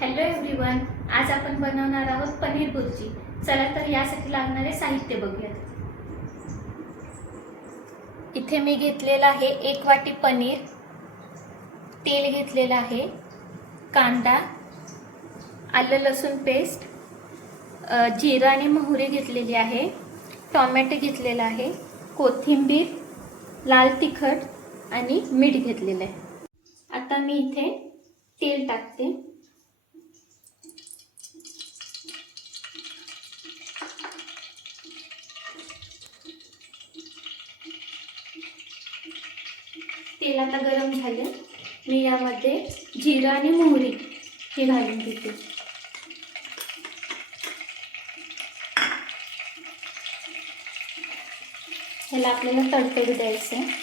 Hello everyone, आज आपण बनवणार आहोत पनीर भुर्जी। चला तर यासाठी लागणारे साहित्य बघूयात। इथे मी घेतलेला आहे 1 वाटी पनीर, तेल घेतलेलं आहे, कांदा, आलं लसूण पेस्ट, जिरा आणि मोहरी घेतलेली आहे, टोमॅटो घेतलेला आहे, कोथिंबीर, लाल तिखट आणि मीठ घेतलेलं आहे। आता मी इथे तेल टाकते। तेल आता गरम झाले, मी यामध्ये जिरा आणि मोहरी हे घालून घेते। ह्याला आपल्याला तडतडू द्यायचं आहे।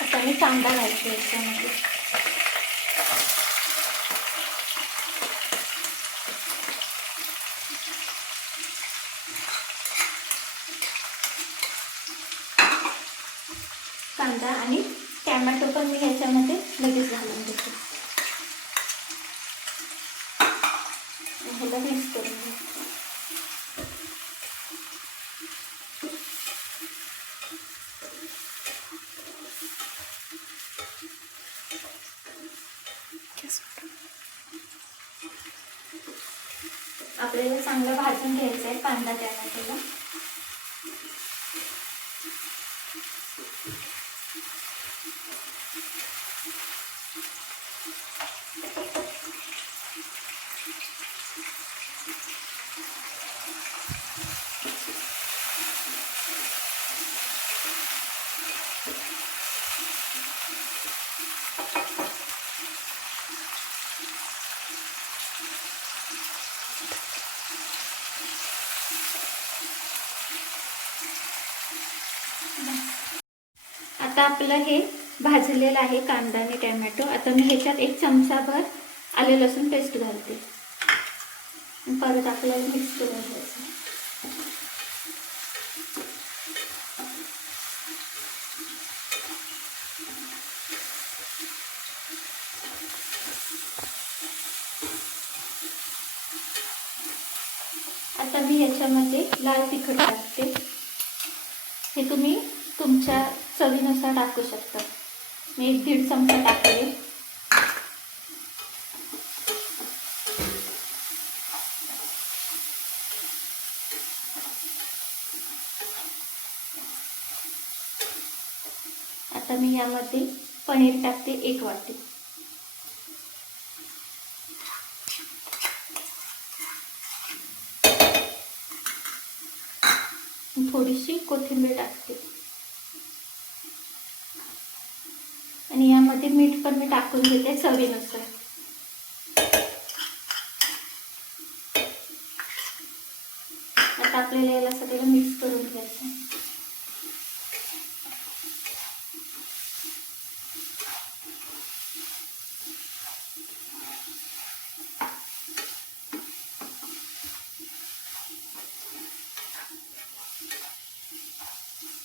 आता मी कांदा घालते याच्यामध्ये। कांदा आणि टोमॅटो पण मी ह्याच्यामध्ये लगेच घालून देते। ह्याला मिक्स करून घेते। आपल्याला चांगलं भाजून घ्यायचं आहे कांदा टोमॅटोला। आता आपलं हे भाजलेलं आहे कांदा आणि टोमॅटो। आता मी ह्याच्यात 1 चमचाभर आले लसूण पेस्ट घालते। परत आपल्याला मिक्स करून घ्यायचं। आता मी याच्यामध्ये लाल तिखट टाकते। हे तुम्ही तुमच्या चवीनुसार टाकू शकता। मी 1-1.5 चमचा टाकले। आता मी यामध्ये पनीर टाकते 1 वाटी। थोडीशी कोथिंबीर टाकते आणि यामध्ये मीठ पण मी टाकून घेते चवीनुसार। आता आपल्याला याला सगळं मिक्स करून घ्यायचं।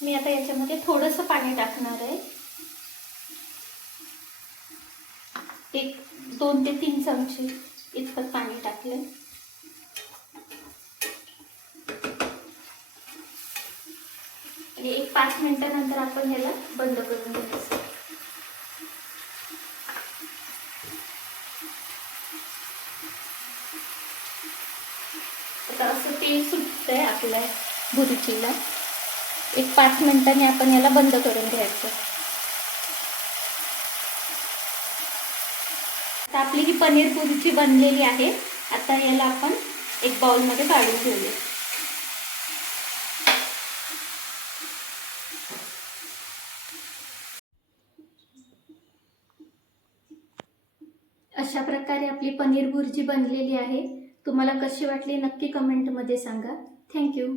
मी आता याच्यामध्ये थोडंसं पाणी टाकणार आहे। 2 ते 3 चमचे इतकं पाणी टाकले आणि 1-5 मिनिटांनंतर आपण ह्याला बंद करून द्यायचं। आता असं तेल सुटतंय आपल्या भुर्जीला। 1-5 मिनिटांनी आपण याला बंद करून घ्यायचं। आता आपली ही पनीर भुर्जी बनलेली आहे। आता याला आपण एक बाउलमध्ये काढून घेऊया। अशा प्रकारे आपली पनीर भुर्जी बनलेली आहे। तुम्हाला कशी वाटली नक्की कमेंटमध्ये सांगा। थँक्यू।